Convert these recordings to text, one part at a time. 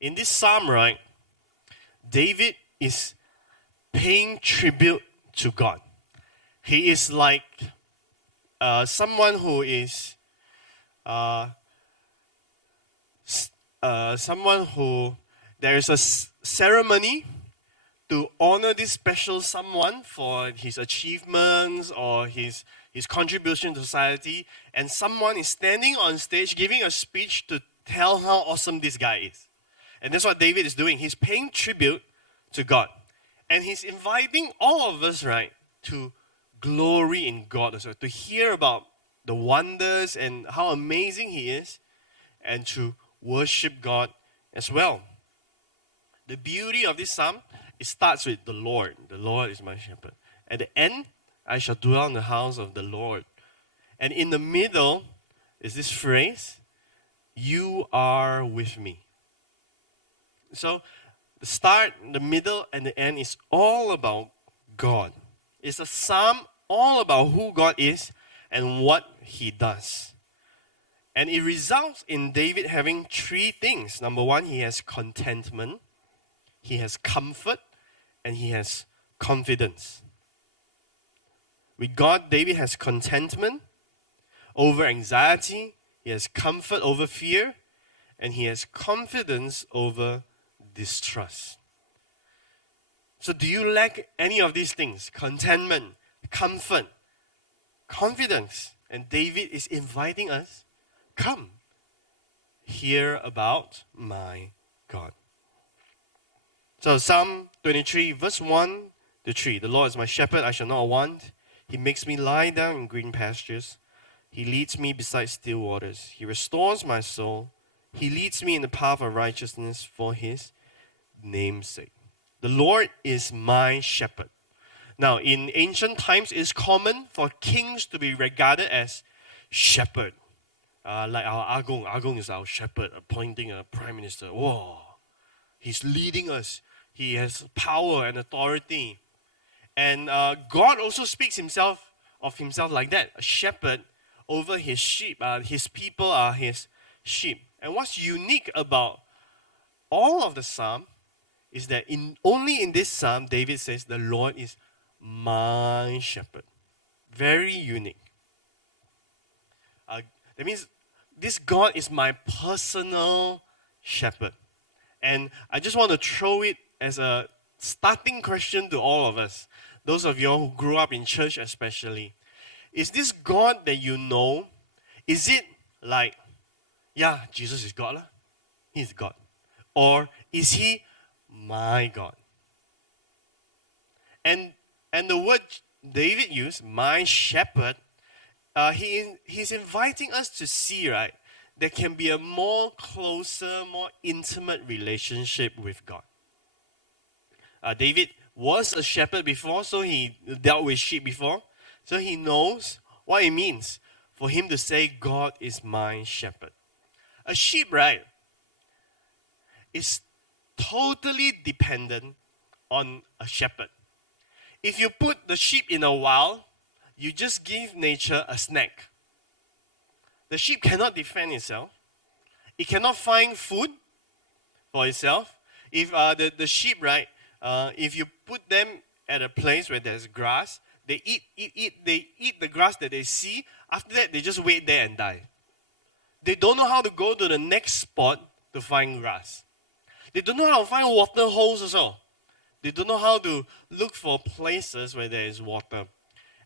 In this psalm, right, David is paying tribute to God. He is like someone who is uh, someone who there is a ceremony to honor this special someone for his achievements or his contribution to society, and someone is standing on stage giving a speech to tell how awesome this guy is. And that's what David is doing. He's paying tribute to God. And he's inviting all of us, right, to glory in God also, to hear about the wonders and how amazing he is, and to worship God as well. The beauty of this psalm, it starts with the Lord. The Lord is my shepherd. At the end, I shall dwell in the house of the Lord. And in the middle is this phrase, you are with me. So the start, the middle, and the end is all about God. It's a psalm all about who God is and what he does. And it results in David having three things. Number one, he has contentment, he has comfort, and he has confidence. With God, David has contentment over anxiety, he has comfort over fear, and he has confidence over distrust. So do you lack any of these things? Contentment, comfort, confidence. And David is inviting us, come, hear about my God. So Psalm 23, verse 1 to 3. The Lord is my shepherd, I shall not want. He makes me lie down in green pastures. He leads me beside still waters. He restores my soul. He leads me in the path of righteousness for his name's sake. The Lord is my shepherd. Now, in ancient times, it's common for kings to be regarded as shepherd. Like our Agong. Agong is our shepherd, appointing a prime minister. Whoa, he's leading us. He has power and authority. And God also speaks of himself like that, a shepherd over his sheep. His people are his sheep. And what's unique about all of the psalm is that only in this psalm, David says, the Lord is my shepherd. Very unique. That means this God is my personal shepherd. And I just want to throw it as a starting question to all of us, those of you who grew up in church especially. Is this God that you know, is it like, yeah, Jesus is God, he's God? Or is he my God? And the word David used, my shepherd, he's inviting us to see, right, there can be a more closer, more intimate relationship with God. David was a shepherd before, so he dealt with sheep before. So he knows what it means for him to say, God is my shepherd. A sheep, right, is totally dependent on a shepherd. If you put the sheep in a wild, you just give nature a snack. The sheep cannot defend itself. It cannot find food for itself. If the sheep, right, if you put them at a place where there's grass, they eat the grass that they see. After that, they just wait there and die. They don't know how to go to the next spot to find grass. They don't know how to find water holes also. They don't know how to look for places where there is water.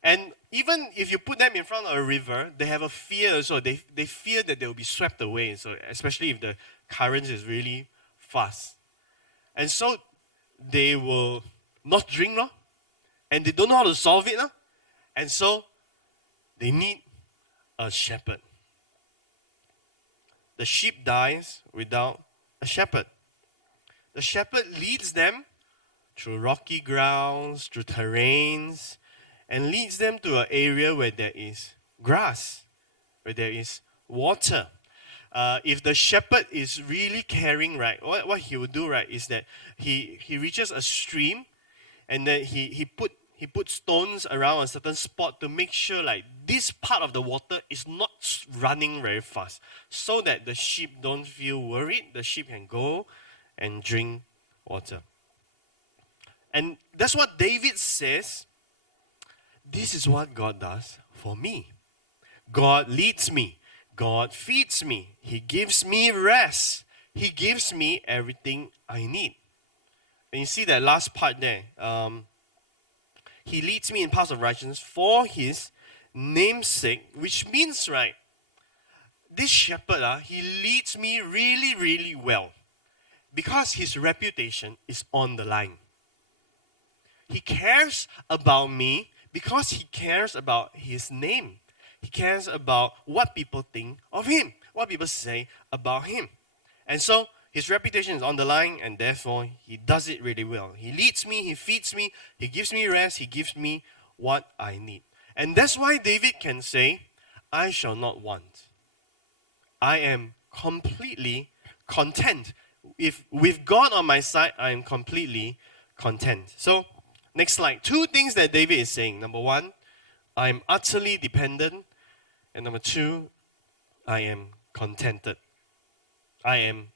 And even if you put them in front of a river, they have a fear also. They fear that they will be swept away, so especially if the current is really fast. And so they will not drink, and they don't know how to solve it. And so they need a shepherd. The sheep dies without a shepherd. The shepherd leads them through rocky grounds, through terrains, and leads them to an area where there is grass, where there is water. If the shepherd is really caring, right, what he would do, right, is that he reaches a stream, and then he put stones around a certain spot to make sure like this part of the water is not running very fast, so that the sheep don't feel worried. The sheep can go and drink water. And that's what David says. This is what God does for me. God leads me. God feeds me. He gives me rest. He gives me everything I need. And you see that last part there. He leads me in paths of righteousness for his name's sake, which means, right, this shepherd, he leads me really, really well because his reputation is on the line. He cares about me because he cares about his name. He cares about what people think of him, what people say about him. And so his reputation is on the line, and therefore he does it really well. He leads me, he feeds me, he gives me rest, he gives me what I need. And that's why David can say, I shall not want. I am completely content. If with God on my side, I am completely content. So, next slide. Two things that David is saying. Number one, I am utterly dependent. And number two, I am contented. I am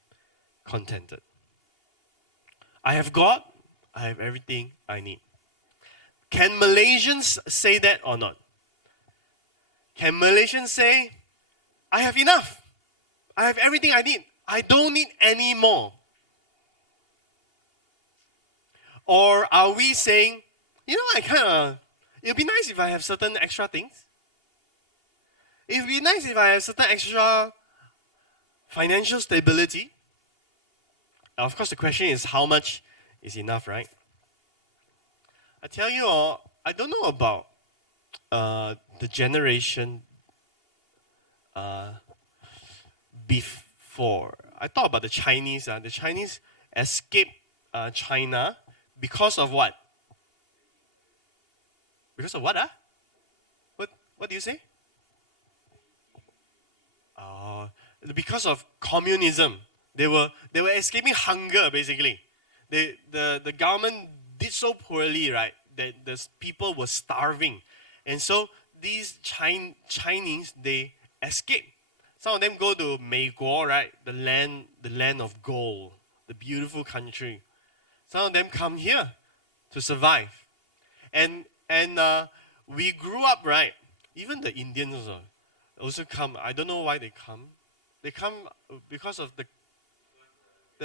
contented. I have God. I have everything I need. Can Malaysians say that or not? Can Malaysians say, I have enough. I have everything I need. I don't need any more. Or are we saying, it'd be nice if I have certain extra things. It'd be nice if I have certain extra financial stability. Of course, the question is how much is enough, right? I tell you all, I don't know about the generation before. I thought about the Chinese. The Chinese escaped China because of what? Because of what? What do you say? Because of communism. They were escaping hunger, basically. The government did so poorly, right, that the people were starving. And so these Chinese, they escaped. Some of them go to 美国, right, the land of gold, the beautiful country. Some of them come here to survive. And we grew up, right, even the Indians also come. I don't know why they come. They come because of the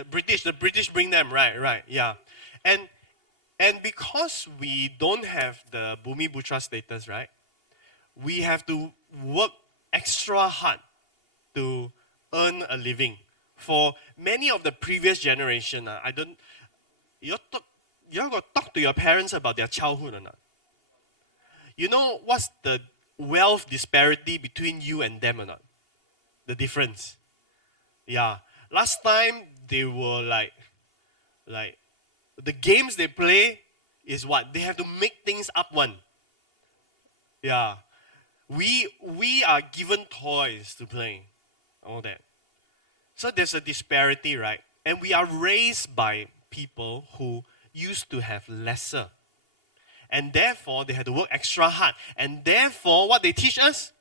British. The British bring them, right, yeah. And because we don't have the Bumi Putra status, right, we have to work extra hard to earn a living. For many of the previous generation, you all got talk to your parents about their childhood or not? You know what's the wealth disparity between you and them or not? The difference. Yeah. Last time they were like the games they play is what? They have to make things up one. Yeah. We are given toys to play. All that. So there's a disparity, right? And we are raised by people who used to have lesser. And therefore, they had to work extra hard. And therefore, what they teach us?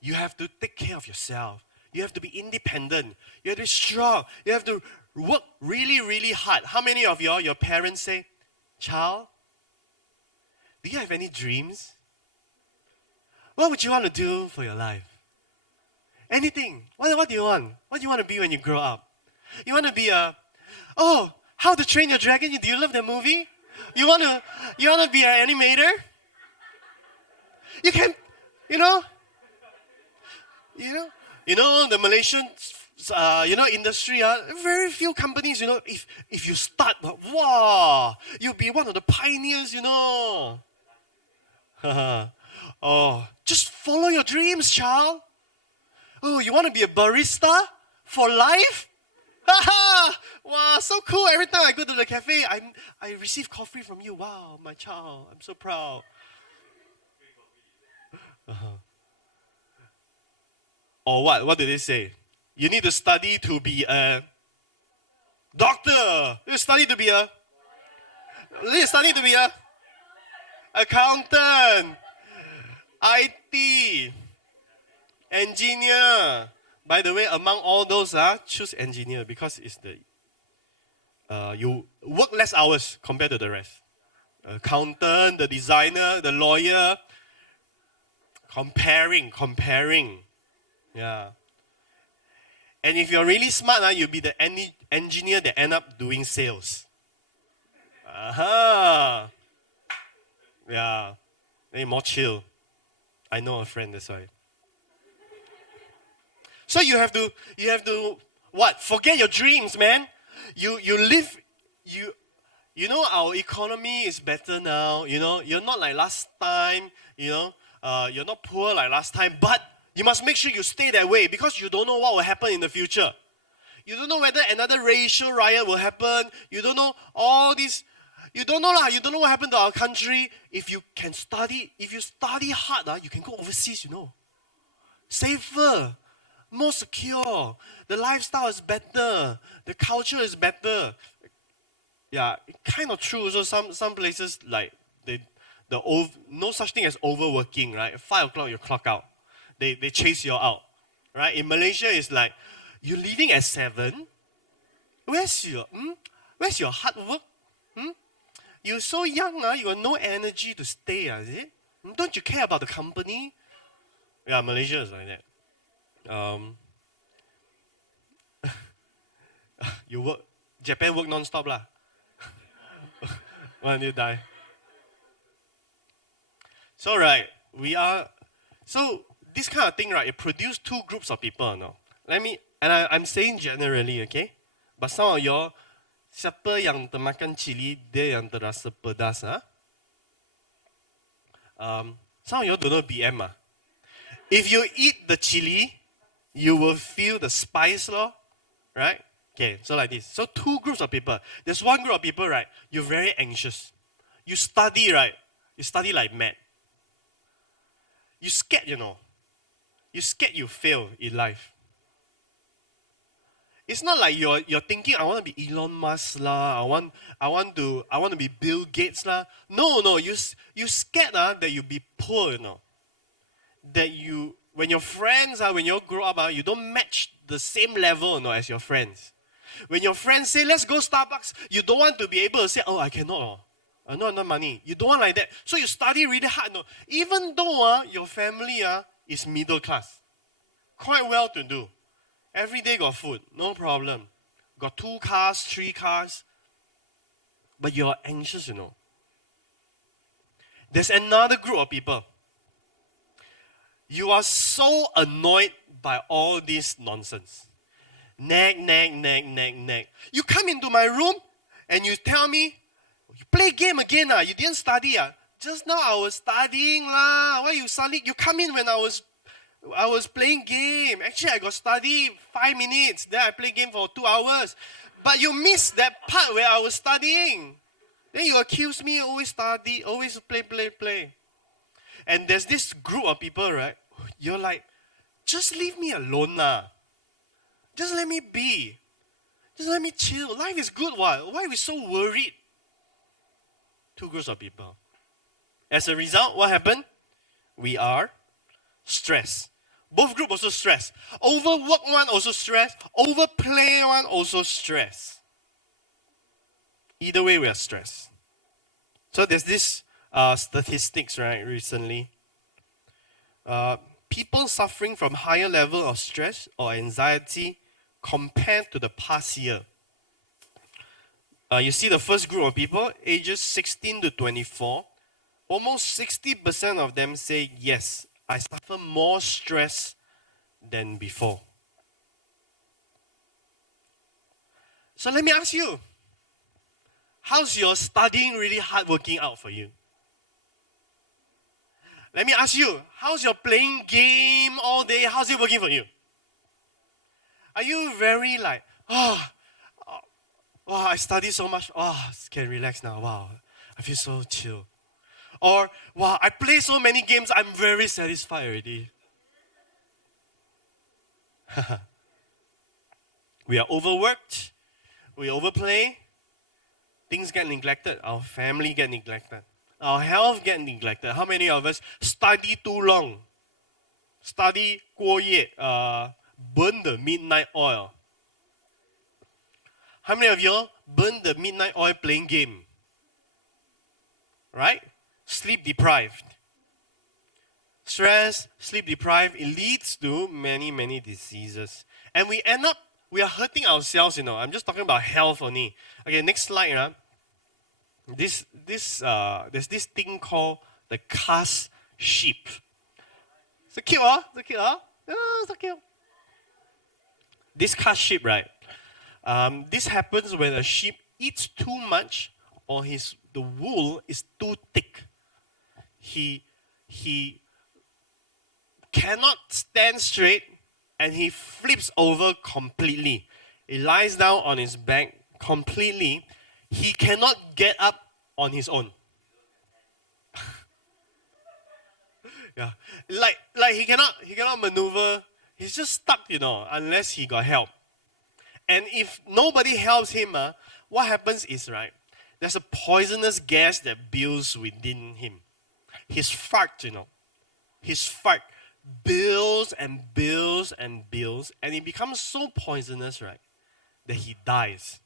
You have to take care of yourself. You have to be independent. You have to be strong. You have to work really, really hard. How many of your parents say, child, do you have any dreams? What would you want to do for your life? Anything. What do you want? What do you want to be when you grow up? You want to be How to Train Your Dragon? Do you love that movie? You want to be an animator? You can, the Malaysian, industry. Very few companies. If you start, wow, you'll be one of the pioneers. Just follow your dreams, child. Oh, you want to be a barista for life? Wow, so cool. Every time I go to the cafe, I receive coffee from you. Wow, my child, I'm so proud. Or what? What did they say? You need to study to be a doctor. You study to be a accountant, IT, engineer. By the way, among all those, choose engineer because it's the you work less hours compared to the rest. Accountant, the designer, the lawyer, comparing. Yeah. And if you're really smart, you'll be the engineer that end up doing sales. Aha. Yeah. Then you're more chill. I know a friend, that's why. So you have to what? Forget your dreams, man. You live you know our economy is better now. You know, you're not like last time, you're not poor like last time, but you must make sure you stay that way because you don't know what will happen in the future. You don't know whether another racial riot will happen. You don't know all these. You don't know lah. You don't know what happened to our country. If you study hard, you can go overseas. Safer, more secure. The lifestyle is better. The culture is better. Yeah, kind of true. So some places like no such thing as overworking, right? 5 o'clock you clock out. They chase you out, right? In Malaysia, it's like you're leaving at 7. Where's your hard work? You're so young, you got no energy to stay, is it? Don't you care about the company? Yeah, Malaysia is like that. You work, Japan work non-stop lah. When you die. So this kind of thing, right, it produced 2 groups of people, no? I'm saying generally, okay? But some of y'all, siapa yang termakan cili, dia yang terasa pedas, some of y'all don't know BM, If you eat the chili, you will feel the spice, right? Okay, so like this. So 2 groups of people. There's one group of people, right? You're very anxious. You study, right? You study like mad. You scared, You scared you fail in life. It's not like you're thinking, I want to be Elon Musk lah. I want to be Bill Gates lah. No, you scared that you be poor, That when your friends when you grow up, you don't match the same level, as your friends. When your friends say, let's go Starbucks, you don't want to be able to say, oh, I cannot. I not enough money. You don't want like that. So you study really hard. Even though your family is middle class. Quite well to do. Every day got food, no problem. Got 2 cars, 3 cars. But you're anxious, There's another group of people. You are so annoyed by all this nonsense. Nag. You come into my room and you tell me, you play game again, you didn't study. Just now I was studying lah. Why you study? You come in when I was playing game. Actually, I got study 5 minutes. Then I play game for 2 hours. But you missed that part where I was studying. Then you accuse me always study, always play. And there's this group of people, right? You're like, just leave me alone lah. Just let me be. Just let me chill. Life is good, why are we so worried? 2 groups of people. As a result, what happened? We are stressed. Both groups also stressed. Overwork one also stressed. Overplay one also stressed. Either way, we are stressed. So there's this statistics, right, recently. People suffering from higher level of stress or anxiety compared to the past year. You see the first group of people, ages 16 to 24. Almost 60% of them say, yes, I suffer more stress than before. So let me ask you, how's your studying really hard working out for you? Let me ask you, how's your playing game all day? How's it working for you? Are you very like, I study so much, can relax now, wow, I feel so chill. Or, wow, I play so many games, I'm very satisfied already. We are overworked, we overplay, things get neglected, our family get neglected, our health get neglected. How many of us study too long? Study 过夜, burn the midnight oil. How many of you burn the midnight oil playing game. Right? Sleep deprived. Stress, sleep deprived, it leads to many, many diseases. And we are hurting ourselves, I'm just talking about health only. Okay, next slide. There's this thing called the cast sheep. So cute, huh? So cute, huh? Oh, so cute. This cast sheep, right? This happens when a sheep eats too much or the wool is too thick. He cannot stand straight and he flips over completely. He lies down on his back completely. He cannot get up on his own. Yeah, like he cannot maneuver. He's just stuck, unless he got help. And if nobody helps him, what happens is, right, there's a poisonous gas that builds within him. His fart, his fart builds and builds and builds, and it becomes so poisonous, right, that he dies.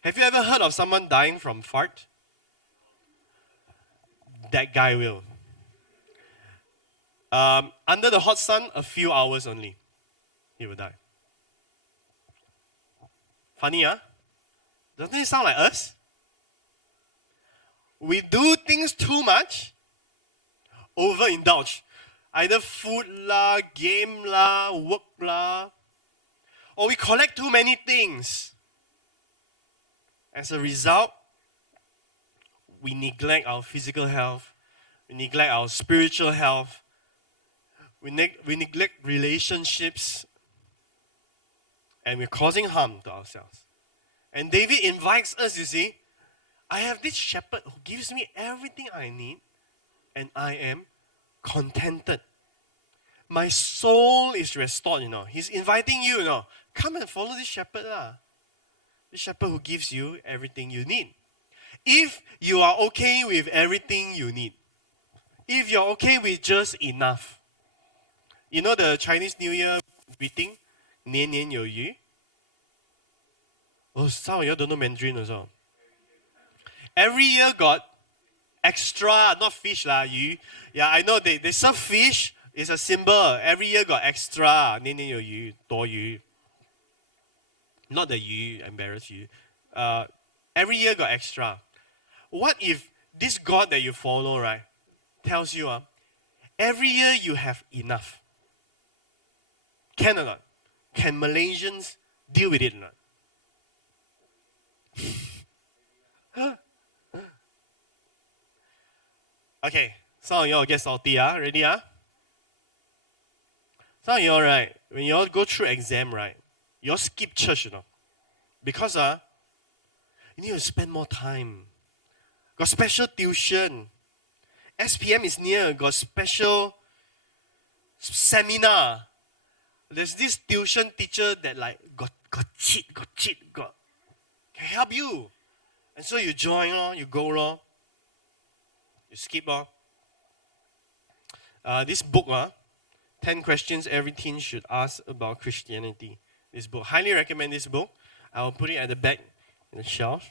Have you ever heard of someone dying from fart? That guy will. Under the hot sun, a few hours only, he will die. Funny, huh? Doesn't it sound like us? We do things too much, overindulge. Either food lah, game lah, work lah, or we collect too many things. As a result, we neglect our physical health, we neglect our spiritual health, we neglect relationships, and we're causing harm to ourselves. And David invites us, you see, I have this shepherd who gives me everything I need, and I am contented. My soul is restored, He's inviting you, come and follow this shepherd lah. This shepherd who gives you everything you need. If you are okay with everything you need, if you're okay with just enough, the Chinese New Year greeting, 年年有余. Oh, some of you don't know Mandarin also. Every year got extra, not fish lah, yu. Yeah, I know they serve fish. It's a symbol. Every year got extra. 年年有余,多余. Not the yu, embarrass you. Every year got extra. What if this God that you follow, right, tells you, every year you have enough? Can or not? Can Malaysians deal with it or not? Okay, some of y'all get salty, ready, Some of y'all, right, when y'all go through exam, right, y'all skip church, because you need to spend more time. Got special tuition. SPM is near, got special seminar. There's this tuition teacher that got cheat, can help you. And so you join, you go, you skip. This book, 10 questions every teen should ask about Christianity. This book, highly recommend this book. I will put it at the back in the shelf.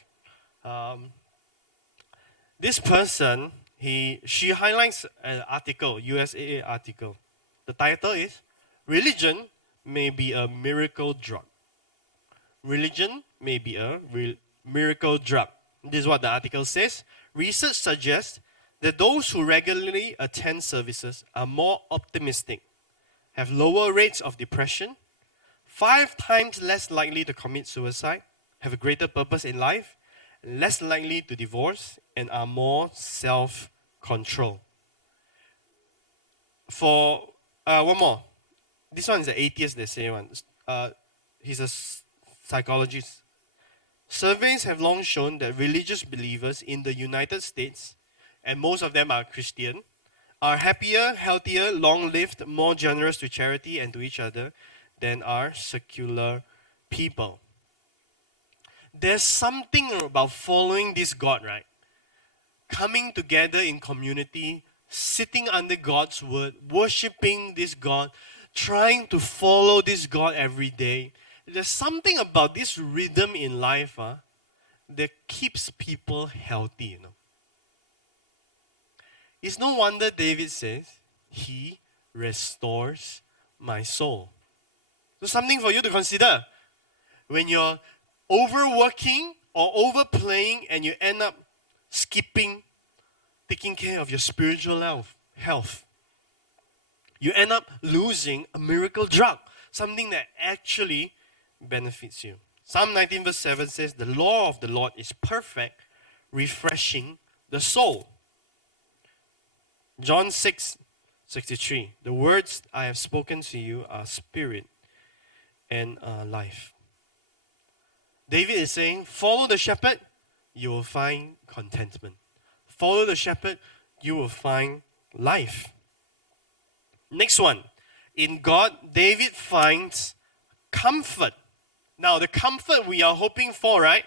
This person, she highlights an article, USAA article. The title is, Religion May Be a Miracle Drug. Religion may be a miracle drug. This is what the article says. Research suggests that those who regularly attend services are more optimistic, have lower rates of depression, 5 times less likely to commit suicide, have a greater purpose in life, less likely to divorce, and are more self-control. For one more. This one is the atheist, they say one. He's a psychologist. Surveys have long shown that religious believers in the United States, and most of them are Christian, are happier, healthier, long-lived, more generous to charity and to each other than are secular people. There's something about following this God, right? Coming together in community, sitting under God's word, worshiping this God, trying to follow this God every day. There's something about this rhythm in life that keeps people healthy, It's no wonder David says, He restores my soul. So something for you to consider. When you're overworking or overplaying and you end up skipping taking care of your spiritual health, you end up losing a miracle drug, something that actually benefits you. Psalm 19 verse 7 says, the law of the Lord is perfect, refreshing the soul. John 6:63, the words I have spoken to you are spirit and life. David is saying, follow the shepherd, you will find contentment. Follow the shepherd, you will find life. Next one, in God, David finds comfort. Now, the comfort we are hoping for, right,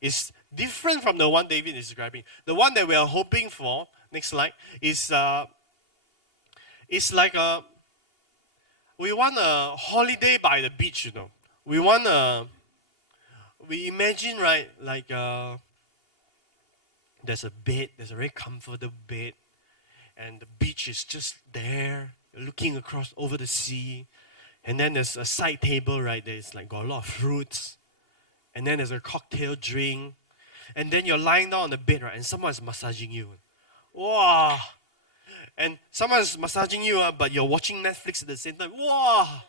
is different from the one David is describing. The one that we are hoping for, next slide, is like we want a holiday by the beach, We imagine, right, like there's a bed, there's a very comfortable bed, and the beach is just there, looking across over the sea. And then there's a side table, right? There's like got a lot of fruits. And then there's a cocktail drink. And then you're lying down on the bed, right? And someone's massaging you. Wow! And someone's massaging you, but you're watching Netflix at the same time. Wow!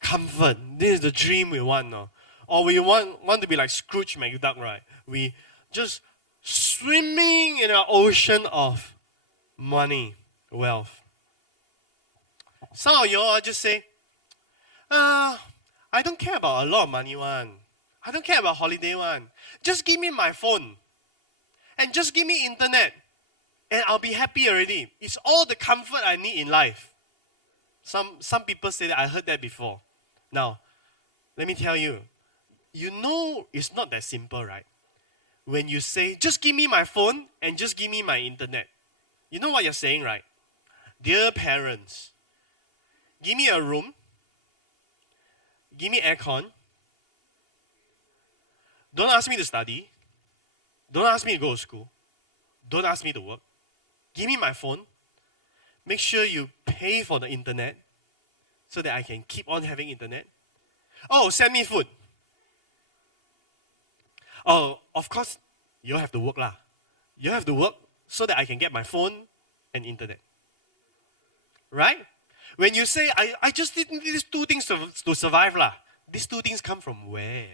Comfort. This is the dream we want, no? Or we want to be like Scrooge McDuck, right? We just swimming in an ocean of money, wealth. Some of you all just say, I don't care about a lot of money one. I don't care about holiday one. Just give me my phone. And just give me internet. And I'll be happy already. It's all the comfort I need in life. Some people say that. I heard that before. Now, let me tell you. You know it's not that simple, right? When you say, just give me my phone and just give me my internet. You know what you're saying, right? Dear parents, give me a room. Give me aircon. Don't ask me to study. Don't ask me to go to school. Don't ask me to work. Give me my phone. Make sure you pay for the internet so that I can keep on having internet. Oh, send me food. Oh, of course, you have to work lah. You have to work so that I can get my phone and internet. Right? When you say, I just need these two things to survive lah. These two things come from where?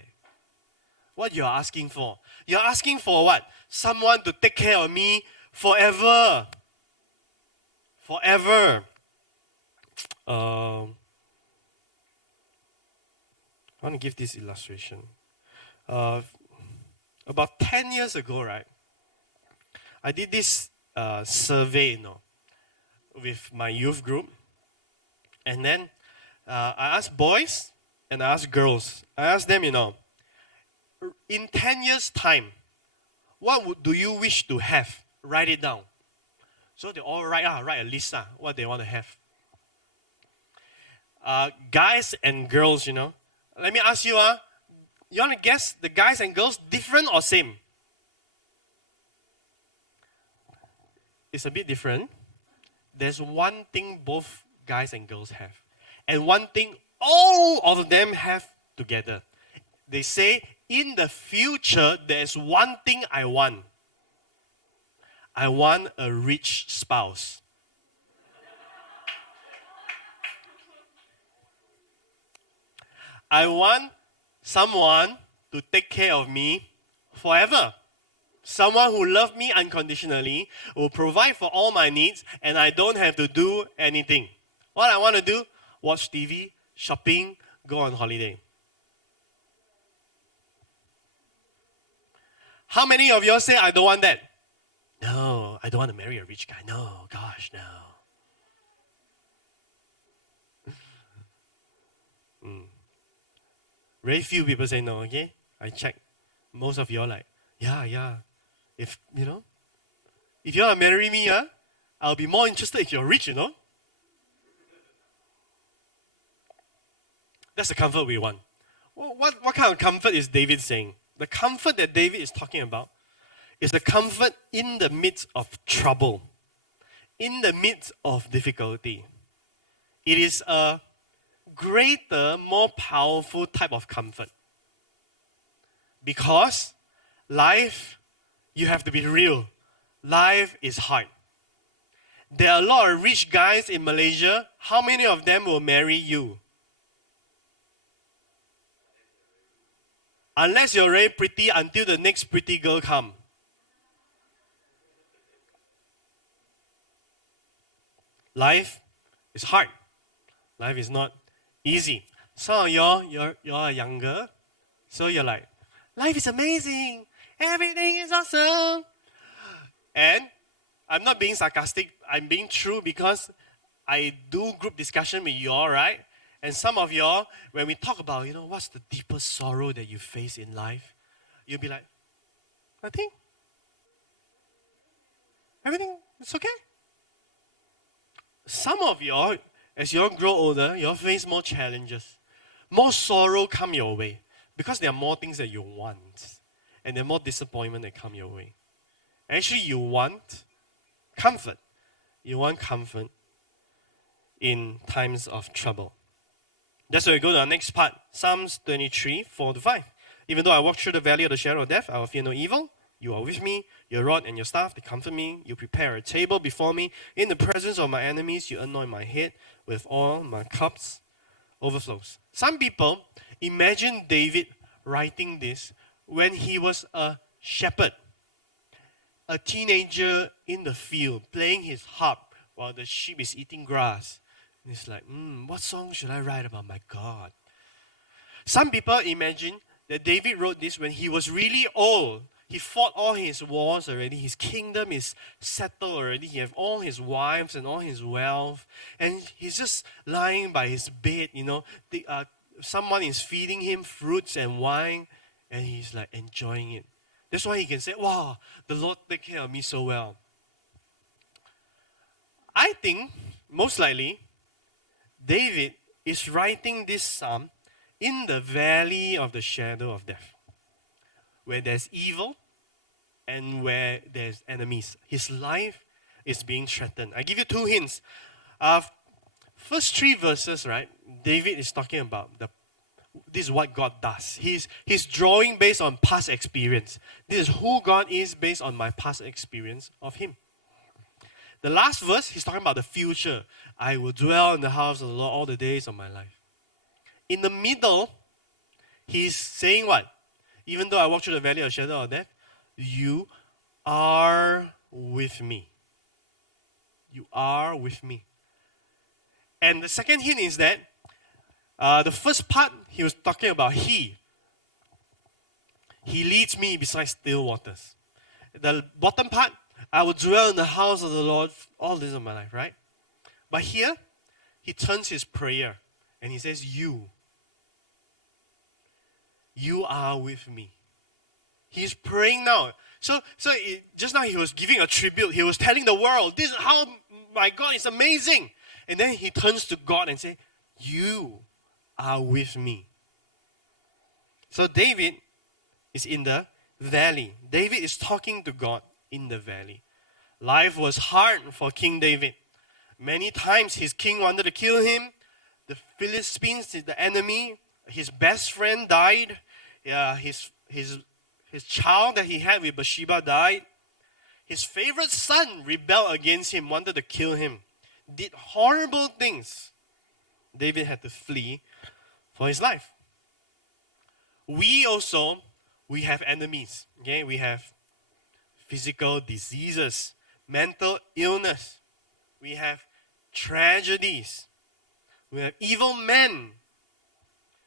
What you're asking for? You're asking for what? Someone to take care of me forever. Forever. I want to give this illustration. About 10 years ago, right, I did this survey, with my youth group. And then I asked boys and I asked girls. I asked them, in 10 years' time, what do you wish to have? Write it down. So they all write a list, what they want to have. Guys and girls, Let me ask you, you want to guess the guys and girls different or same? It's a bit different. There's one thing both guys and girls have. And one thing all of them have together. They say, in the future, there's one thing I want. I want a rich spouse. I want someone to take care of me forever. Someone who loves me unconditionally, will provide for all my needs, and I don't have to do anything. What I want to do, watch TV, shopping, go on holiday. How many of you say, I don't want that? No, I don't want to marry a rich guy. No, gosh, no. Very few people say no, okay? I check. Most of you are like, yeah. If you want to marry me, I'll be more interested if you're rich, That's the comfort we want. What kind of comfort is David saying? The comfort that David is talking about is the comfort in the midst of trouble, in the midst of difficulty. It is a greater, more powerful type of comfort. Because life, you have to be real. Life is hard. There are a lot of rich guys in Malaysia. How many of them will marry you? Unless you're very pretty until the next pretty girl come. Life is hard. Life is not easy. Some of y'all are younger, so you're like, life is amazing. Everything is awesome. And I'm not being sarcastic. I'm being true because I do group discussion with y'all, right? And some of y'all, when we talk about, what's the deepest sorrow that you face in life, you'll be like, nothing. Everything is okay. Some of y'all, as you all grow older, you all face more challenges. More sorrow come your way because there are more things that you want. And there are more disappointment that come your way. Actually, you want comfort. You want comfort in times of trouble. That's why we go to our next part. Psalms 23, 4-5. Even though I walk through the valley of the shadow of death, I will fear no evil. You are with me. Your rod and your staff, they comfort me. You prepare a table before me. In the presence of my enemies, you anoint my head with oil. My cups overflows. Some people imagine David writing this when he was a shepherd, a teenager in the field, playing his harp while the sheep is eating grass. And it's like, what song should I write about my God? Some people imagine that David wrote this when he was really old. He fought all his wars already. His kingdom is settled already. He has all his wives and all his wealth. And he's just lying by his bed, someone is feeding him fruits and wine. And he's like enjoying it. That's why he can say, wow, the Lord take care of me so well. I think, most likely, David is writing this psalm in the valley of the shadow of death, where there's evil and where there's enemies. His life is being threatened. I give you two hints. First three verses, right? David is talking about this is what God does. He's drawing based on past experience. This is who God is based on my past experience of Him. The last verse, he's talking about the future. I will dwell in the house of the Lord all the days of my life. In the middle, he's saying what? Even though I walk through the valley of the shadow of death, you are with me. You are with me. And the second hint is that the first part, he was talking about He leads me beside still waters. The bottom part, I will dwell in the house of the Lord all the days of my life, right? But here, he turns his prayer and he says, You are with me. He's praying now. So just now he was giving a tribute. He was telling the world, this is how my God is amazing. And then he turns to God and says, You are with me. So David is in the valley. David is talking to God in the valley. Life was hard for King David. Many times his king wanted to kill him. The Philistines, the enemy, his best friend died. His child that he had with Bathsheba died. His favorite son rebelled against him, wanted to kill him. Did horrible things. David had to flee for his life. We have enemies. Okay, we have physical diseases, mental illness. We have tragedies. We have evil men.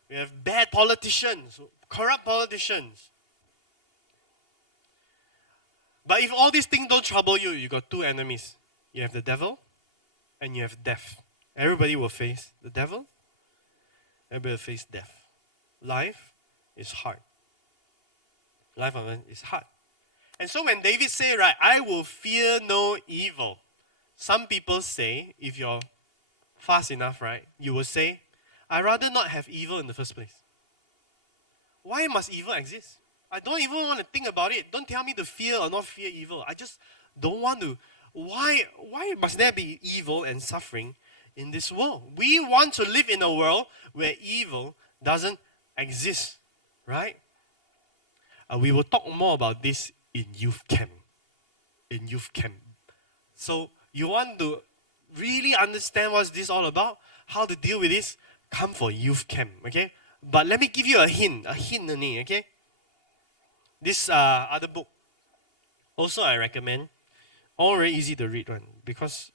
We have bad politicians, corrupt politicians. But if all these things don't trouble you, you got two enemies. You have the devil and you have death. Everybody will face the devil. Everybody will face death. Life is hard. Life on earth is hard. And so when David say, right, I will fear no evil. Some people say, if you're fast enough, right, you will say, I'd rather not have evil in the first place. Why must evil exist? I don't even want to think about it. Don't tell me to fear or not fear evil. I just don't want to. Why must there be evil and suffering in this world? We want to live in a world where evil doesn't exist, right? We will talk more about this in youth camp. In youth camp. So you want to really understand what's this all about, how to deal with this, come for youth camp, okay? But let me give you a hint only, okay? This other book, also I recommend, all very easy to read one, because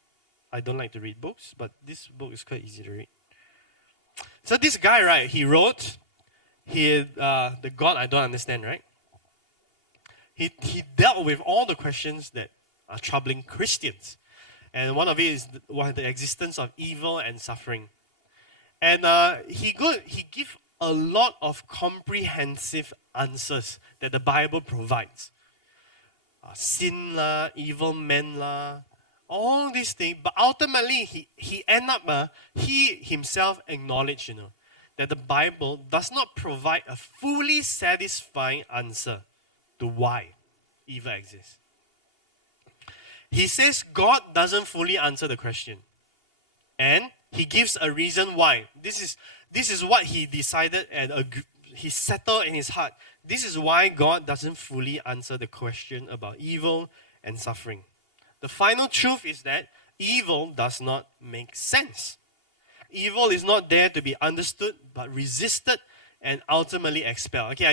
I don't like to read books, but this book is quite easy to read. So this guy, right, he wrote, the God I don't understand, right? He dealt with all the questions that are troubling Christians. And one of it is the existence of evil and suffering. And he gave a lot of comprehensive answers that the Bible provides. Sin la, evil men la, all these things. But ultimately, he end up, he himself acknowledged, that the Bible does not provide a fully satisfying answer to why evil exists. He says God doesn't fully answer the question. And he gives a reason why. This is what he decided and he settled in his heart. This is why God doesn't fully answer the question about evil and suffering. The final truth is that evil does not make sense. Evil is not there to be understood, but resisted and ultimately expelled. Okay,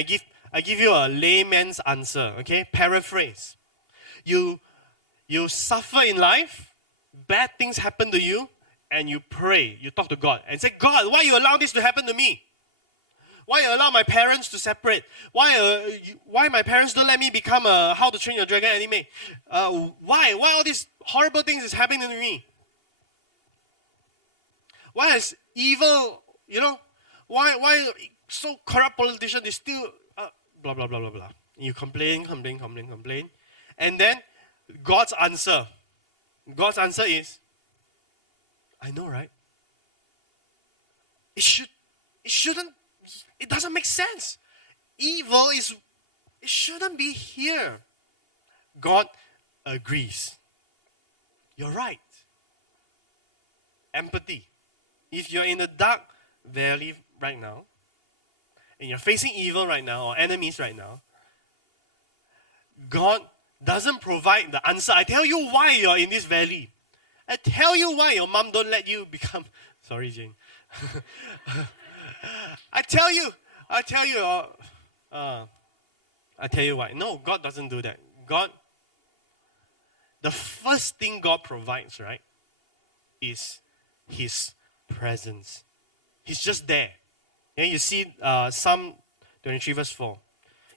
I give you a layman's answer. Okay, paraphrase. You suffer in life, bad things happen to you, and you pray, you talk to God and say, God, why you allow this to happen to me? Why you allow my parents to separate? Why my parents don't let me become a How to Train Your Dragon anime? Why all these horrible things is happening to me? Why is evil, why so corrupt politicians, they still, blah, blah, blah, blah, blah. You complain. And then God's answer is, I know, right? It doesn't make sense. It shouldn't be here. God agrees. You're right. Empathy. If you're in a dark valley right now, and you're facing evil right now, or enemies right now, God doesn't provide the answer. I tell you why you're in this valley. I tell you why your mom don't let you become... Sorry, Jane. I tell you why. No, God doesn't do that. The first thing God provides, right, is His presence. He's just there. Okay, you see Psalm 23 verse 4.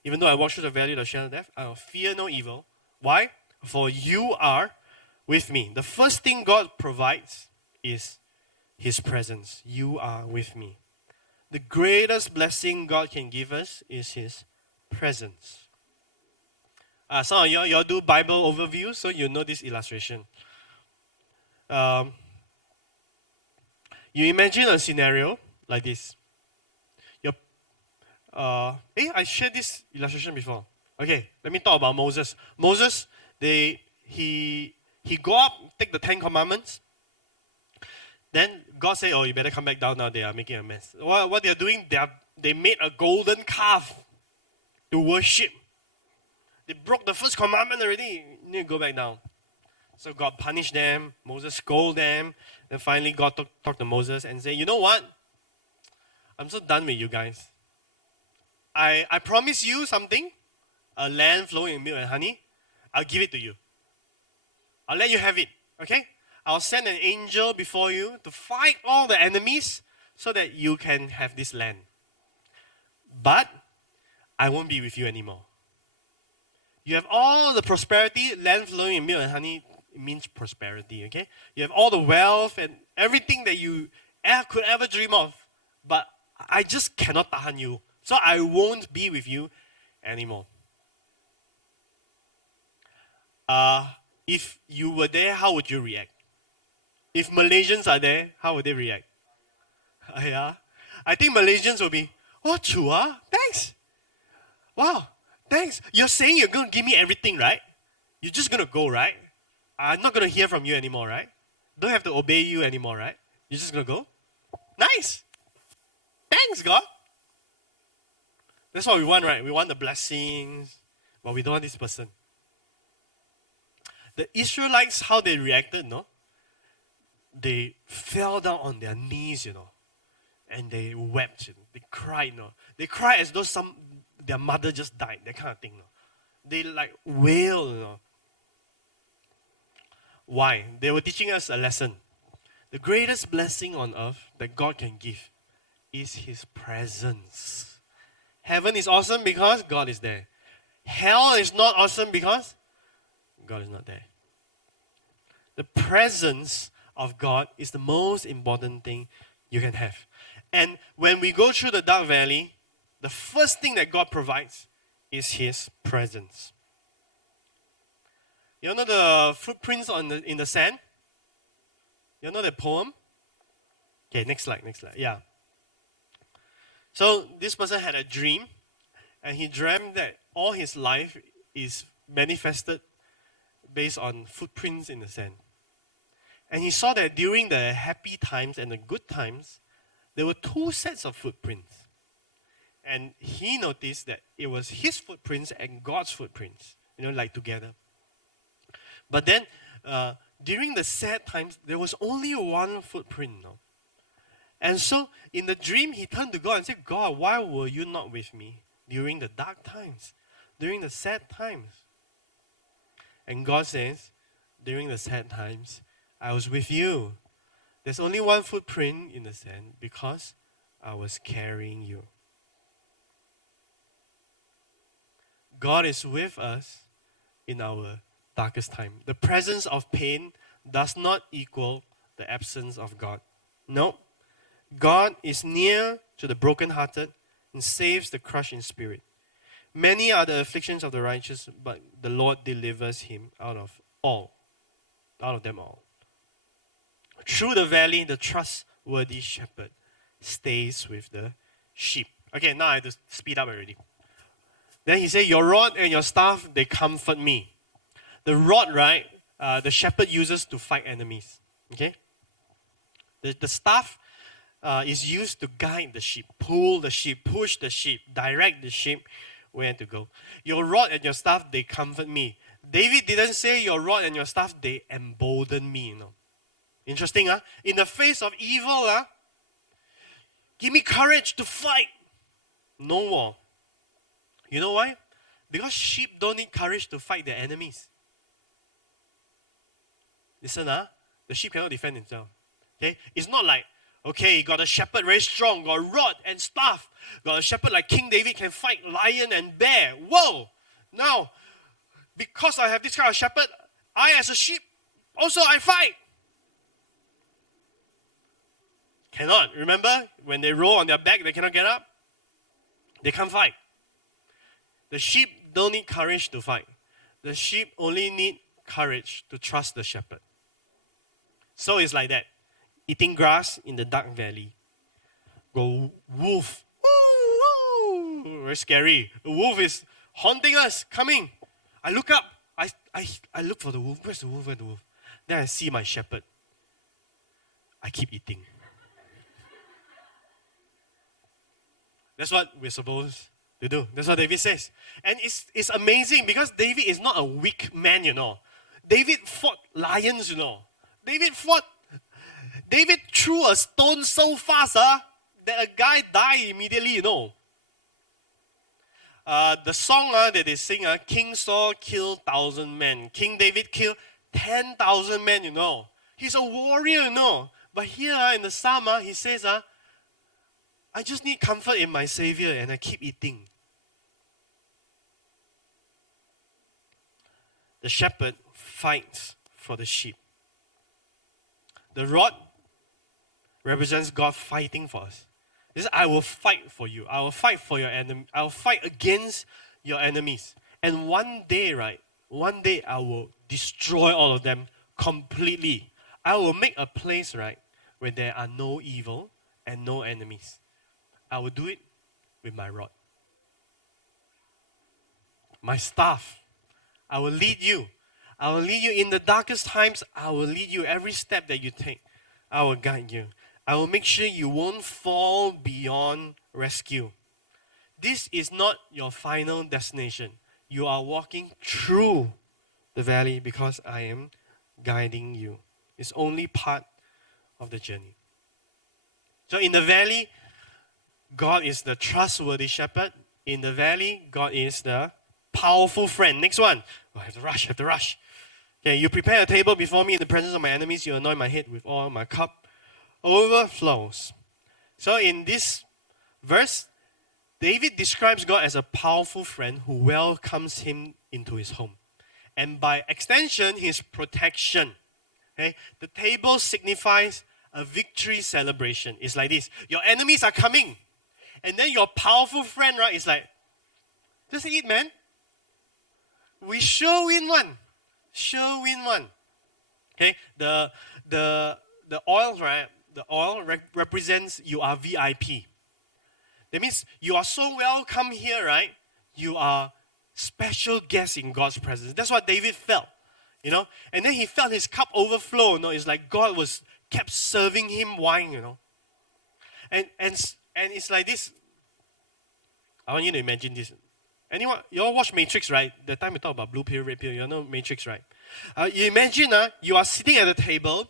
Even though I walk through the valley of the shadow of death, I will fear no evil. Why? For you are with me. The first thing God provides is His presence. You are with me. The greatest blessing God can give us is His presence. Some of y'all do Bible overview, so you know this illustration. You imagine a scenario like this. I shared this illustration before. Okay, let me talk about Moses. Moses, he go up, take the 10 Commandments. Then God said, oh, you better come back down now. They are making a mess. What they are doing, they made a golden calf to worship. They broke the first commandment already. You need to go back down. So God punished them. Moses scolded them. Then finally God talked to Moses and said, you know what? I'm so done with you guys. I promise you something. A land flowing with milk and honey. I'll give it to you. I'll let you have it. Okay? I'll send an angel before you to fight all the enemies so that you can have this land. But I won't be with you anymore. You have all the prosperity, land flowing in milk and honey means prosperity, okay? You have all the wealth and everything that you could ever dream of. But I just cannot tahan you. So I won't be with you anymore. If you were there, how would you react? If Malaysians are there, how would they react? Yeah. I think Malaysians will be, oh, Chua, thanks. Wow, thanks. You're saying you're going to give me everything, right? You're just going to go, right? I'm not going to hear from you anymore, right? Don't have to obey you anymore, right? You're just going to go? Nice. Thanks, God. That's what we want, right? We want the blessings, but we don't want this person. The Israelites, how they reacted, no? They fell down on their knees, and they wept, They cried, They cried as though their mother just died, that kind of thing, They like wail, Why? They were teaching us a lesson. The greatest blessing on earth that God can give is His presence. Heaven is awesome because God is there. Hell is not awesome because God is not there. The presence of God is the most important thing you can have. And when we go through the dark valley, the first thing that God provides is His presence. You know the footprints in the sand? You know the poem? Okay, next slide. Yeah. So this person had a dream, and he dreamt that all his life is manifested based on footprints in the sand. And he saw that during the happy times and the good times, there were two sets of footprints. And he noticed that it was his footprints and God's footprints, like together. But then, during the sad times, there was only one footprint. And so, in the dream, he turned to God and said, God, why were you not with me during the dark times, during the sad times? And God says, during the sad times, I was with you. There's only one footprint in the sand because I was carrying you. God is with us in our darkest time. The presence of pain does not equal the absence of God. No. God is near to the brokenhearted and saves the crushed in spirit. Many are the afflictions of the righteous, but the Lord delivers him out of them all. Through the valley, the trustworthy shepherd stays with the sheep. Okay, now I have to speed up already. Then he said, your rod and your staff, they comfort me. The rod, right, the shepherd uses to fight enemies. Okay? The staff is used to guide the sheep, pull the sheep, push the sheep, direct the sheep where to go. Your rod and your staff, they comfort me. David didn't say your rod and your staff, they embolden me. Interesting, huh? In the face of evil, give me courage to fight. No war. You know why? Because sheep don't need courage to fight their enemies. Listen, the sheep cannot defend himself. Okay? It's not like, okay, got a shepherd very strong, got a rod and staff. Got a shepherd like King David can fight lion and bear. Whoa! Now, because I have this kind of shepherd, I as a sheep, also I fight. Cannot. Remember, when they roll on their back, they cannot get up. They can't fight. The sheep don't need courage to fight. The sheep only need courage to trust the shepherd. So it's like that. Eating grass in the dark valley. Go wolf. Woo, woo. Very scary. The wolf is haunting us, coming. I look up. I look for the wolf. Where's the wolf? Where's the wolf? Then I see my shepherd. I keep eating. That's what we're supposed to do. That's what David says. And it's amazing because David is not a weak man, David fought lions, David threw a stone so fast that a guy died immediately, The song that they sing, King Saul killed 1,000 men. King David killed 10,000 men, He's a warrior, But here in the psalm, he says, I just need comfort in my Savior and I keep eating. The shepherd fights for the sheep. The rod represents God fighting for us. He says, I will fight for you. I will fight for your enemy. I will fight against your enemies. And one day I will destroy all of them completely. I will make a place, where there are no evil and no enemies. I will do it with my rod. my staff. I will lead you. I will lead you in the darkest times. I will lead you every step that you take. I will guide you. I will make sure you won't fall beyond rescue. This is not your final destination. You are walking through the valley because I am guiding you. It's only part of the journey. So in the valley, God is the trustworthy shepherd. In the valley, God is the powerful friend. Next one. Oh, I have to rush. Okay, you prepare a table before me in the presence of my enemies. You anoint my head with oil. My cup overflows. So in this verse, David describes God as a powerful friend who welcomes him into his home. And by extension, his protection. Okay? The table signifies a victory celebration. It's like this. Your enemies are coming. And then your powerful friend, right, is like, just eat, man. We sure win one. Sure win one. Okay? The oil, right? The oil represents you are VIP. That means you are so welcome here, right? You are special guests in God's presence. That's what David felt, And then he felt his cup overflow, It's like God kept serving him wine, And it's like this. I want you to imagine this. Anyone, you all watch Matrix, right? The time we talk about blue pill, red pill, you know Matrix, right? You imagine you are sitting at a table,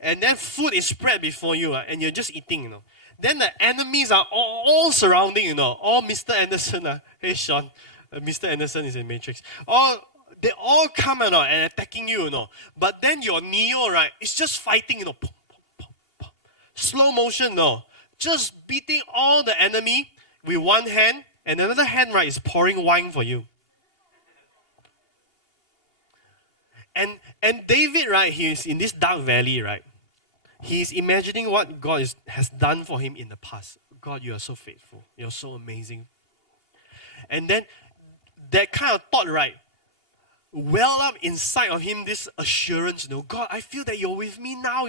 and then food is spread before you, and you're just eating, Then the enemies are all surrounding, all Mr. Anderson. Hey, Sean, Mr. Anderson is in Matrix. They all come, and attacking you, But then your Neo, right, is just fighting, Pum, pum, pum, pum. Slow motion, just beating all the enemy with one hand, and another hand, right, is pouring wine for you. And David, right, he is in this dark valley, right? He's imagining what God has done for him in the past. God, you are so faithful. You're so amazing. And then that kind of thought, right, well up inside of him this assurance, God, I feel that you're with me now,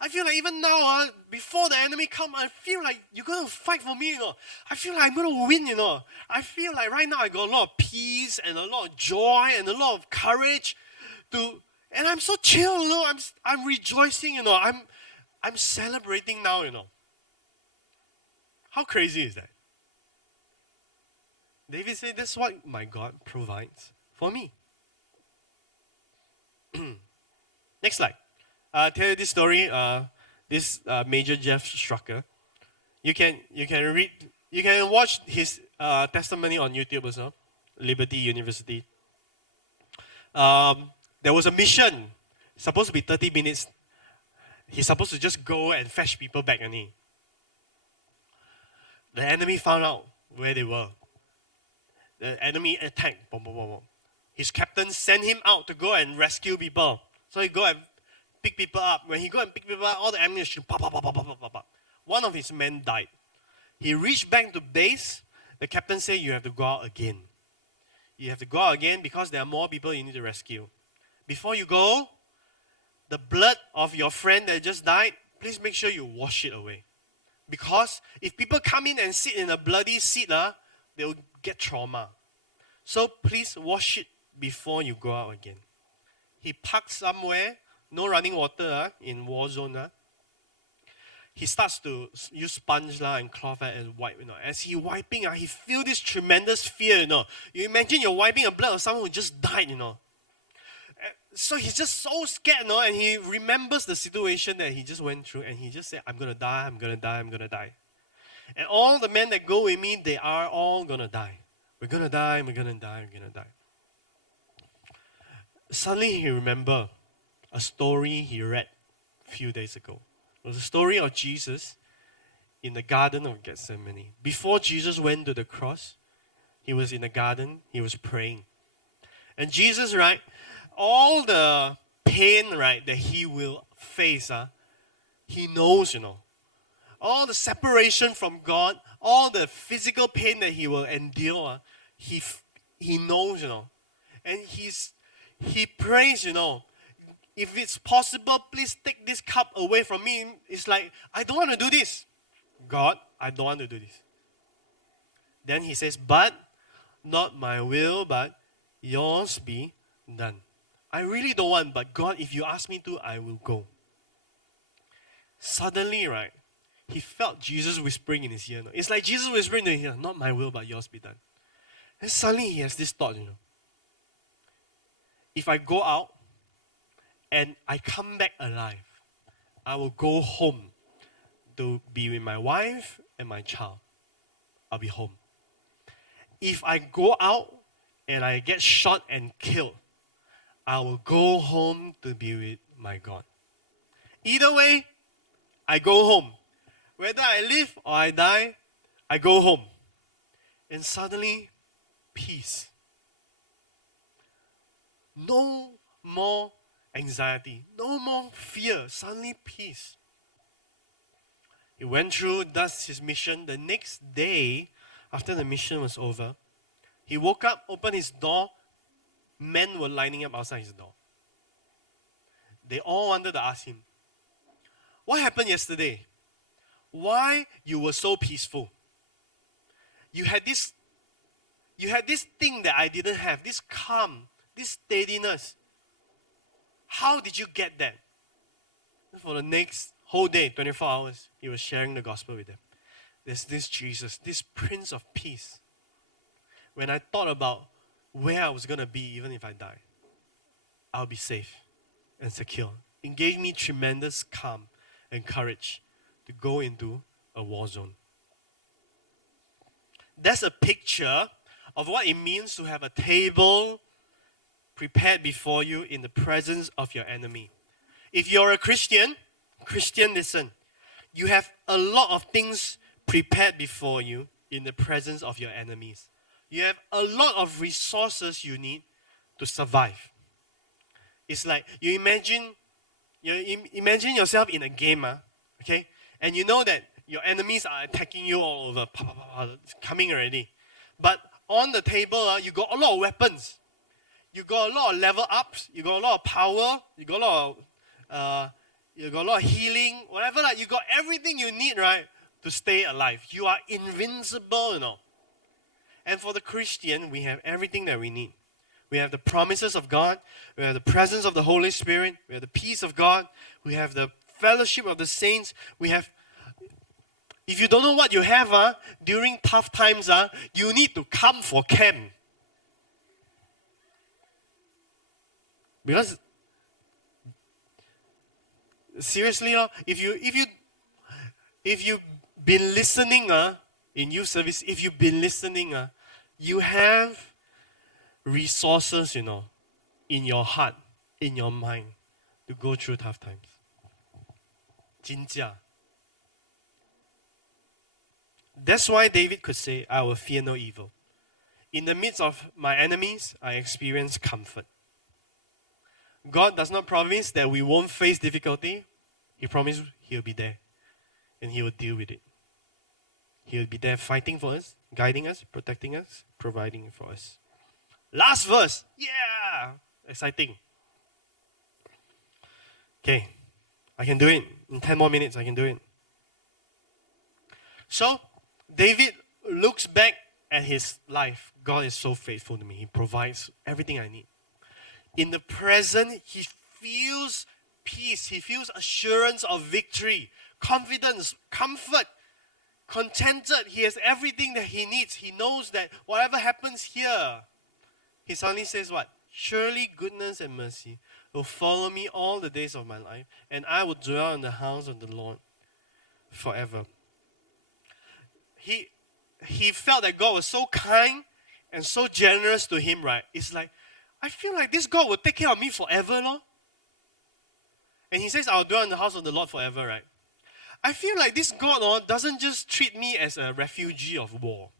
I feel like even now, before the enemy come, I feel like you're going to fight for me, I feel like I'm going to win, I feel like right now I got a lot of peace and a lot of joy and a lot of courage and I'm so chill, I'm rejoicing, I'm celebrating now, How crazy is that? David said, that's what my God provides for me. Next slide. I'll tell you this story. This Major Jeff Strucker. You can read. You can watch his testimony on YouTube also. Liberty University. There was a mission. Supposed to be 30 minutes. He's supposed to just go and fetch people back, The enemy found out where they were. The enemy attacked. Boom, boom, boom, boom. His captain sent him out to go and rescue people. So he go and pick people up. When he go and pick people up, all the ammunition, pop, pop, pop, pop, pop, pop, pop. One of his men died. He reached back to base. The captain said, you have to go out again. You have to go out again because there are more people you need to rescue. Before you go, the blood of your friend that just died, please make sure you wash it away. Because if people come in and sit in a bloody seat, they will get trauma. So please wash it before you go out again. He parked somewhere, no running water in war zone. He starts to use sponge and cloth and wipe. As he wiping, he feel this tremendous fear. You imagine you're wiping the blood of someone who just died. So he's just so scared, and he remembers the situation that he just went through, and he just said, I'm going to die, I'm going to die, I'm going to die. And all the men that go with me, they are all going to die. We're going to die, we're going to die, we're going to die. Suddenly he remembered a story he read a few days ago. It was a story of Jesus in the Garden of Gethsemane. Before Jesus went to the cross, he was in the garden, he was praying. And Jesus, right, all the pain, right, that he will face, he knows, all the separation from God, all the physical pain that he will endure, he knows, and he prays, if it's possible, please take this cup away from me. It's like, I don't want to do this. God, I don't want to do this. Then he says, but Not my will, but yours be done. I really don't want, but God, if you ask me to, I will go. Suddenly, right, he felt Jesus whispering in his ear. No? It's like Jesus whispering in his ear, not my will, but yours be done. And suddenly he has this thought, if I go out and I come back alive, I will go home to be with my wife and my child. I'll be home. If I go out and I get shot and killed, I will go home to be with my God. Either way, I go home. Whether I live or I die, I go home. And suddenly, peace. No more anxiety. No more fear. Suddenly, peace. He went through, does his mission. The next day, after the mission was over, he woke up, opened his door. Men were lining up outside his door. They all wanted to ask him, what happened yesterday? Why you were so peaceful? You had this thing that I didn't have, this calm, this steadiness. How did you get that? For the next whole day, 24 hours, he was sharing the gospel with them. There's this Jesus, this Prince of Peace. When I thought about where I was going to be even if I die, I'll be safe and secure. It gave me tremendous calm and courage to go into a war zone. That's a picture of what it means to have a table prepared before you in the presence of your enemy. If you're a Christian, listen. You have a lot of things prepared before you in the presence of your enemies. You have a lot of resources you need to survive. It's like you imagine yourself in a game, okay? And you know that your enemies are attacking you all over, it's coming already. But on the table, you got a lot of weapons. You got a lot of level ups. You got a lot of power. You got a lot of healing. Whatever, you got everything you need, right, to stay alive. You are invincible, And for the Christian, we have everything that we need. We have the promises of God. We have the presence of the Holy Spirit. We have the peace of God. We have the fellowship of the saints. We have, if you don't know what you have, during tough times, you need to come for camp. Because, seriously, if you've been listening, in youth service, if you've been listening, you have resources, in your heart, in your mind, to go through tough times. 真的. That's why David could say, I will fear no evil. In the midst of my enemies, I experience comfort. God does not promise that we won't face difficulty. He promised He'll be there. And He will deal with it. He'll be there fighting for us, guiding us, protecting us, providing for us. Last verse. Yeah! Exciting. Okay. I can do it. In 10 more minutes, I can do it. So, David looks back at his life. God is so faithful to me. He provides everything I need. In the present, he feels peace. He feels assurance of victory, confidence, comfort, contented. He has everything that he needs. He knows that whatever happens here, he suddenly says what? Surely goodness and mercy will follow me all the days of my life, and I will dwell in the house of the Lord forever. He felt that God was so kind and so generous to him, right? It's like, I feel like this God will take care of me forever, no? And he says, I'll dwell in the house of the Lord forever, right? I feel like this God doesn't just treat me as a refugee of war.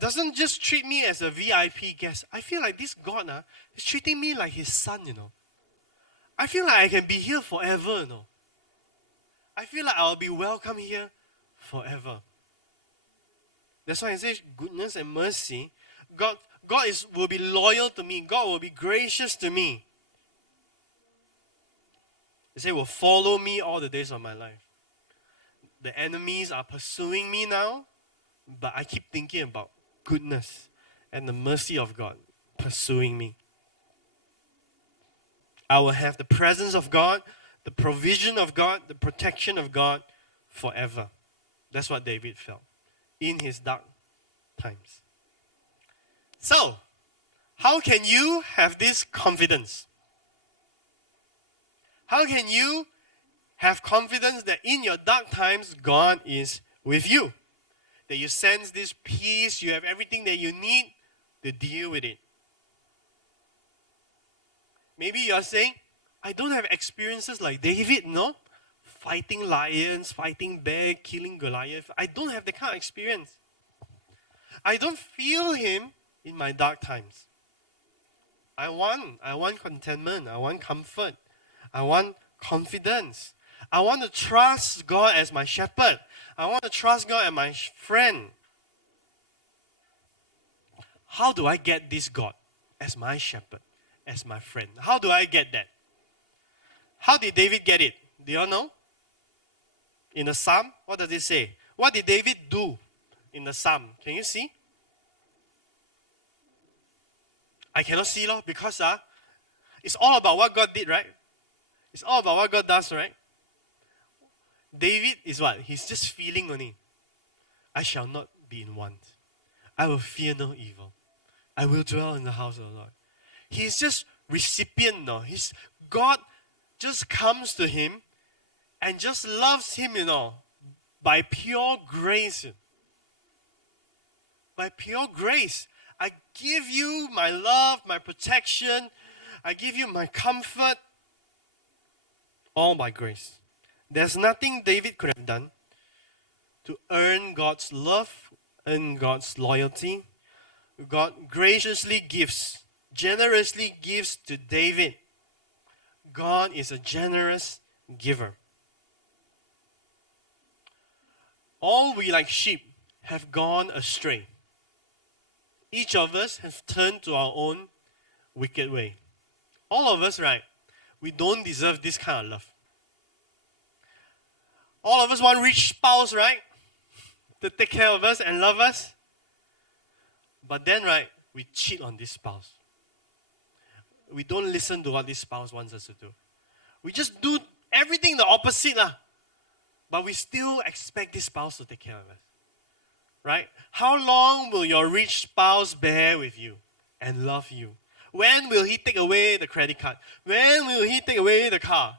Doesn't just treat me as a VIP guest. I feel like this God is treating me like his son, I feel like I can be here forever, I feel like I'll be welcome here forever. That's why I say goodness and mercy. God will be loyal to me. God will be gracious to me. They say will follow me all the days of my life. The enemies are pursuing me now, but I keep thinking about goodness and the mercy of God pursuing me. I will have the presence of God, the provision of God, the protection of God forever. That's what David felt in his dark times. So, how can you have this confidence? How can you have confidence that in your dark times, God is with you? That you sense this peace, you have everything that you need to deal with it. Maybe you're saying, I don't have experiences like David, no? Fighting lions, fighting bear, killing Goliath. I don't have that kind of experience. I don't feel him in my dark times. I want contentment. I want comfort. I want confidence. I want to trust God as my shepherd. I want to trust God as my friend. How do I get this God as my shepherd, as my friend? How do I get that? How did David get it? Do you all know? In the Psalm, what does it say? What did David do in the Psalm? Can you see? I cannot see because it's all about what God did, right? It's all about what God does, right? David is what? He's just feeling only. I shall not be in want. I will fear no evil. I will dwell in the house of the Lord. He's just recipient now. God just comes to him and just loves him, by pure grace. By pure grace. I give you my love, my protection. I give you my comfort. All by grace. There's nothing David could have done to earn God's love, earn God's loyalty. God graciously gives, generously gives to David. God is a generous giver. All we like sheep have gone astray. Each of us has turned to our own wicked way. All of us, right? We don't deserve this kind of love. All of us want rich spouse, right? To take care of us and love us. But then, right, we cheat on this spouse. We don't listen to what this spouse wants us to do. We just do everything the opposite. But we still expect this spouse to take care of us. Right? How long will your rich spouse bear with you and love you? When will he take away the credit card? When will he take away the car?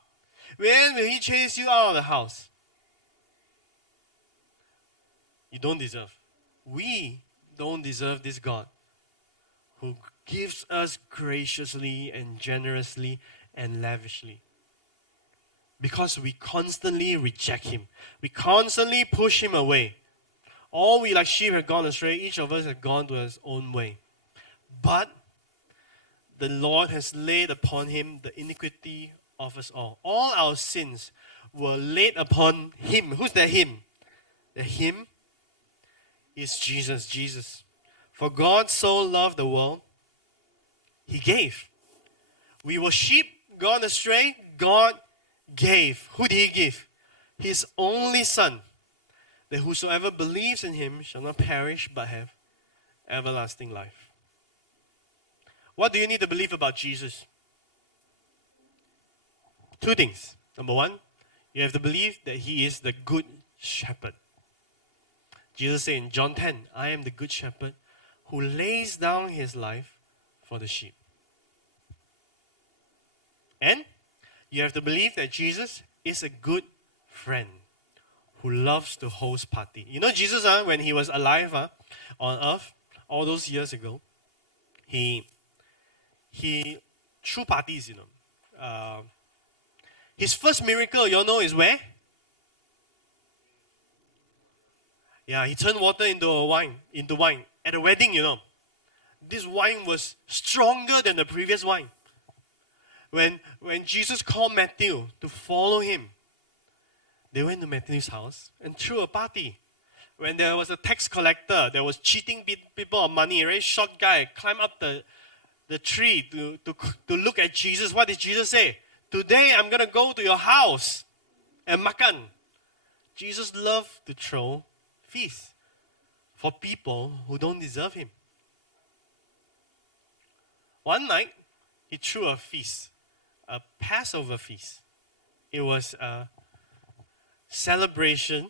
When will he chase you out of the house? You don't deserve. We don't deserve this God who gives us graciously and generously and lavishly. Because we constantly reject him. We constantly push him away. All we like sheep have gone astray. Each of us have gone to his own way. But the Lord has laid upon him the iniquity of us all. All our sins were laid upon him. Who's that him? The him is Jesus. Jesus. For God so loved the world, he gave. We were sheep gone astray. God gave. Who did he give? His only Son, that whosoever believes in him shall not perish but have everlasting life. What do you need to believe about Jesus? Two things. Number one, you have to believe that he is the good shepherd. Jesus said in John 10, I am the good shepherd who lays down his life for the sheep. And you have to believe that Jesus is a good friend who loves to host party. You know Jesus, when he was alive on earth, all those years ago, he threw parties, his first miracle, you all know, is where? Yeah, he turned water into wine. At a wedding, This wine was stronger than the previous wine. When Jesus called Matthew to follow him, they went to Matthew's house and threw a party. When there was a tax collector that was cheating people of money, a very short guy climbed up the tree to look at Jesus. What did Jesus say? Today I'm going to go to your house and makan. Jesus loved to throw feasts for people who don't deserve him. One night, he threw a feast, a Passover feast. It was a celebration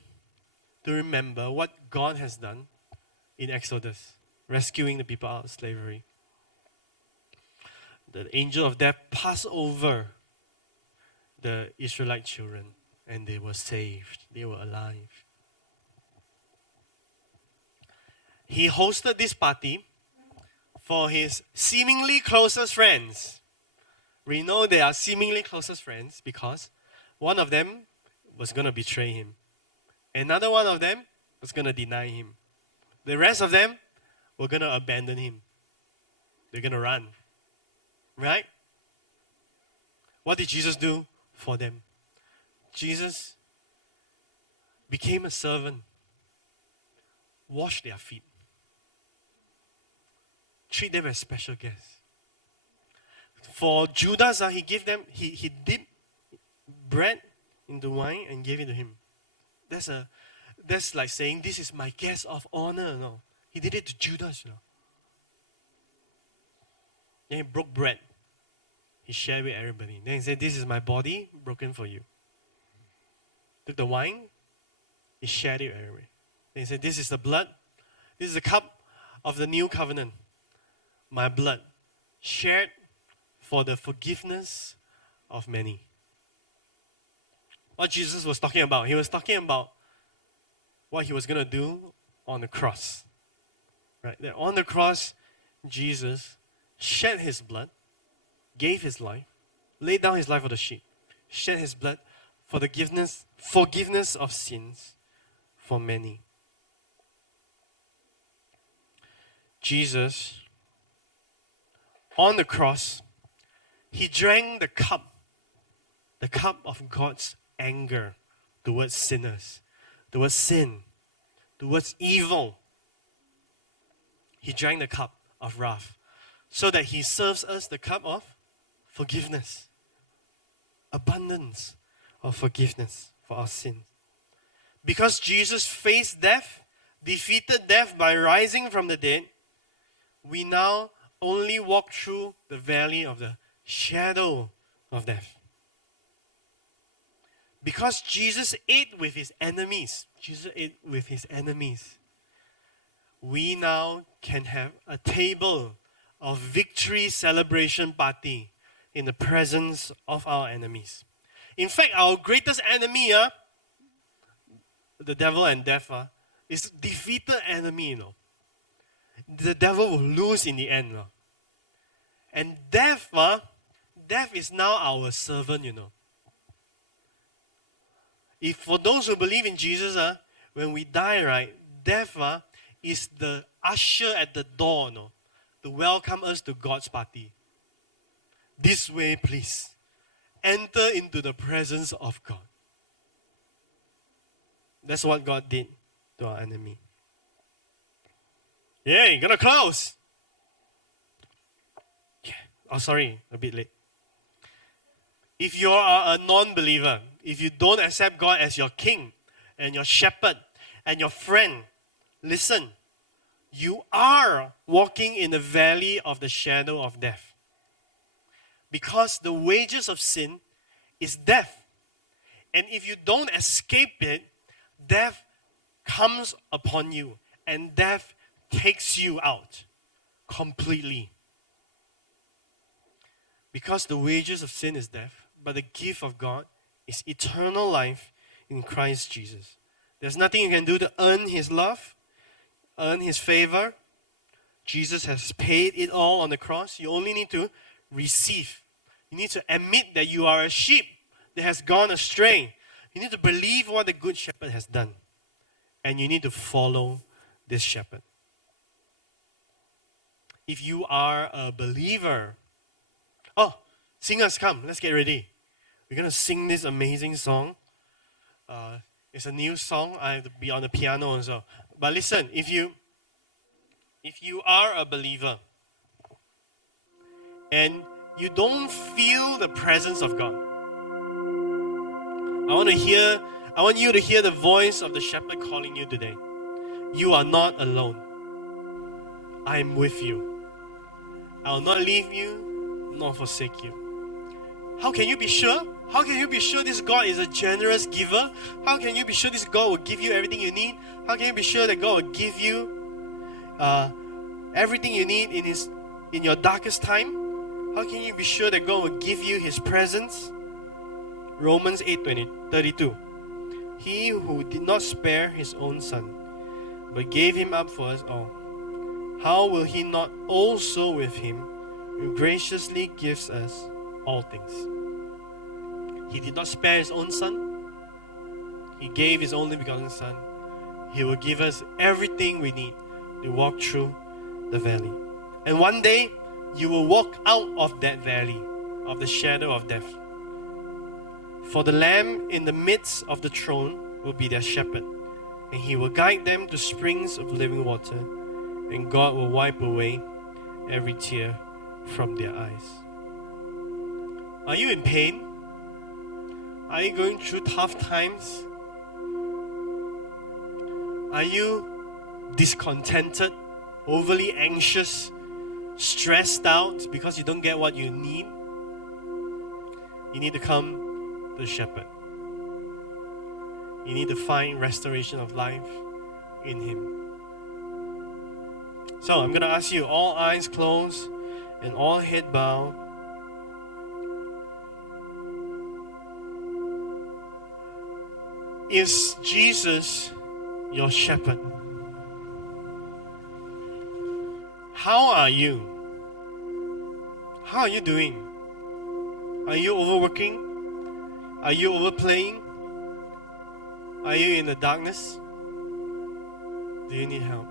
to remember what God has done in Exodus, rescuing the people out of slavery. The angel of death passed over the Israelite children, and they were saved. They were alive. He hosted this party for his seemingly closest friends. We know they are seemingly closest friends because one of them was going to betray him. Another one of them was going to deny him. The rest of them were going to abandon him. They're going to run. Right? What did Jesus do for them? Jesus became a servant, washed their feet, treat them as special guests. For Judas, he gave them, he dipped bread into wine and gave it to him. That's like saying, this is my guest of honor. No, he did it to Judas. Then he broke bread. He shared with everybody. Then he said, this is my body broken for you. Took the wine, he shared it with everybody. Then he said, this is the blood. This is the cup of the new covenant. My blood, shared for the forgiveness of many. What Jesus was talking about, he was talking about what he was going to do on the cross. Right? That on the cross, Jesus shed his blood, gave his life, laid down his life for the sheep, shed his blood for the forgiveness of sins for many. Jesus, on the cross, he drank the cup of God's anger towards sinners, towards sin, towards evil. He drank the cup of wrath so that he serves us the cup of forgiveness, abundance of forgiveness for our sins. Because Jesus faced death, defeated death by rising from the dead, we now only walk through the valley of the shadow of death. Because Jesus ate with his enemies, we now can have a table of victory celebration party in the presence of our enemies. In fact, our greatest enemy, the devil and death, is defeated enemy. The devil will lose in the end. And death is now our servant, If for those who believe in Jesus, when we die, right, death is the usher at the door, to welcome us to God's party. This way, please. Enter into the presence of God. That's what God did to our enemy. Yeah, gonna close. Yeah. Oh, sorry, a bit late. If you are a non-believer, if you don't accept God as your king and your shepherd and your friend, listen, you are walking in the valley of the shadow of death. Because the wages of sin is death. And if you don't escape it, death comes upon you and death takes you out completely. Because the wages of sin is death, but the gift of God is eternal life in Christ Jesus. There's nothing you can do to earn his love, earn his favor. Jesus has paid it all on the cross. You only need to receive. You need to admit that you are a sheep that has gone astray. You need to believe what the good shepherd has done. And you need to follow this shepherd. If you are a believer, singers, come, let's get ready. We're going to sing this amazing song. It's a new song. I have to be on the piano also. But listen, if you are a believer and you don't feel the presence of God, I want you to hear the voice of the shepherd calling you today. You are not alone. I am with you. I will not leave you nor forsake you. How can you be sure? How can you be sure this God is a generous giver? How can you be sure this God will give you everything you need? How can you be sure that God will give you everything you need in your darkest time? How can you be sure that God will give you His presence? Romans 8:32. He who did not spare His own Son, but gave Him up for us all, how will He not also with Him graciously gives us all things? He did not spare His own Son. He gave His only begotten Son. He will give us everything we need to walk through the valley. And one day, you will walk out of that valley of the shadow of death. For the Lamb in the midst of the throne will be their shepherd, and He will guide them to springs of living water, and God will wipe away every tear from their eyes. Are you in pain? Are you going through tough times? Are you discontented, overly anxious, stressed out because you don't get what you need? You need to come to the shepherd. You need to find restoration of life in Him. So I'm going to ask you, all eyes closed and all head bowed. Is Jesus your shepherd? How are you? How are you doing? Are you overworking? Are you overplaying? Are you in the darkness? Do you need help?